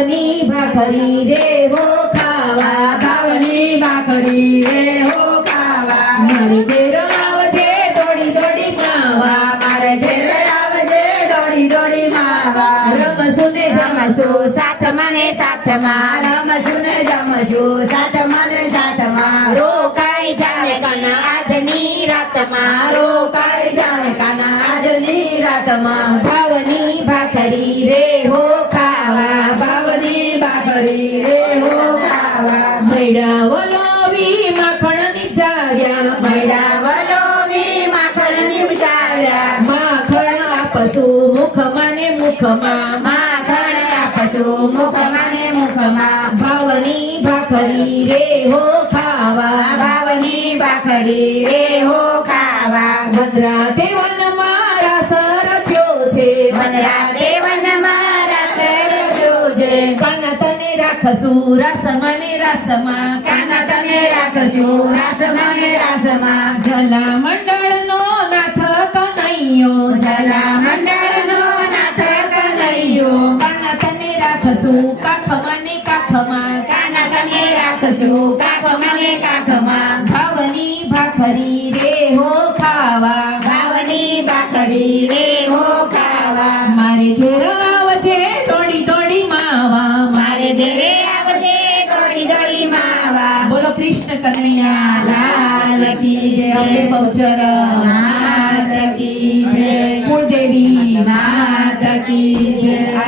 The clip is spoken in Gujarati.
ભાવની ભાખરી રે હો ખાવા, ભાવની ભાખરી રે હો ખાવા, મારી ઘેર આવજે દોડી દોડી માવા, મારે ઘેર આવજે દોડી દોડી માવા, રમશું ને જમશું સાથમાં ને સાથમાં, રમશું ને જમશું સાથમાં ને સાથમાં, રોકાઈ જાને કાના આજની રાતમાં, રોકાઈ જાણે કાના આજની રાતમાં, ભાવની ભાખરી રે હો ખાવા, ભાવની ભાખરી રે હો ખાવા, મૈડા વલોવી માખણની ચાવ્યા, મૈડા વલોવી માખણની વિચાર્યા, માખણ આપશું મુખમાં ને મુખમાં, માખણ આપશું મુખમાં ને મુખમાં, ભાવની ભાખરી રે હો ખાવા, ભાવની ભાખરી રે હો ખાવા, ભદ્રા દેવન મારા સરસ્યો છે, ભદ્રા દેવન મારા સરજો છે, કાના તને રાખશું રસમાં ને રસમાં, કાના તને રાખશું રાસમાં ને રાસમાં, જલા મંડળનો નાથ કનૈયો, જલા મંડળનો નાથ કનૈયો, કાના તને રાખશું કાખમાં ને કાખમાં, કાના તને રાખશું કાખમાં ને કાખમાં, ભાવની ભાખરી રે હો ખાવા, ભાવની ભાખરી રે હો ખાવા, મારે ઘેર આવજે દોડી દોડી માવા, મારે ઘેરે આવજે દોડી દોડી માવા, બોલો કૃષ્ણ કનૈયા લાલ કી જય, અંબે બહુચર માત કી જય, કુળદેવી માત કી જય.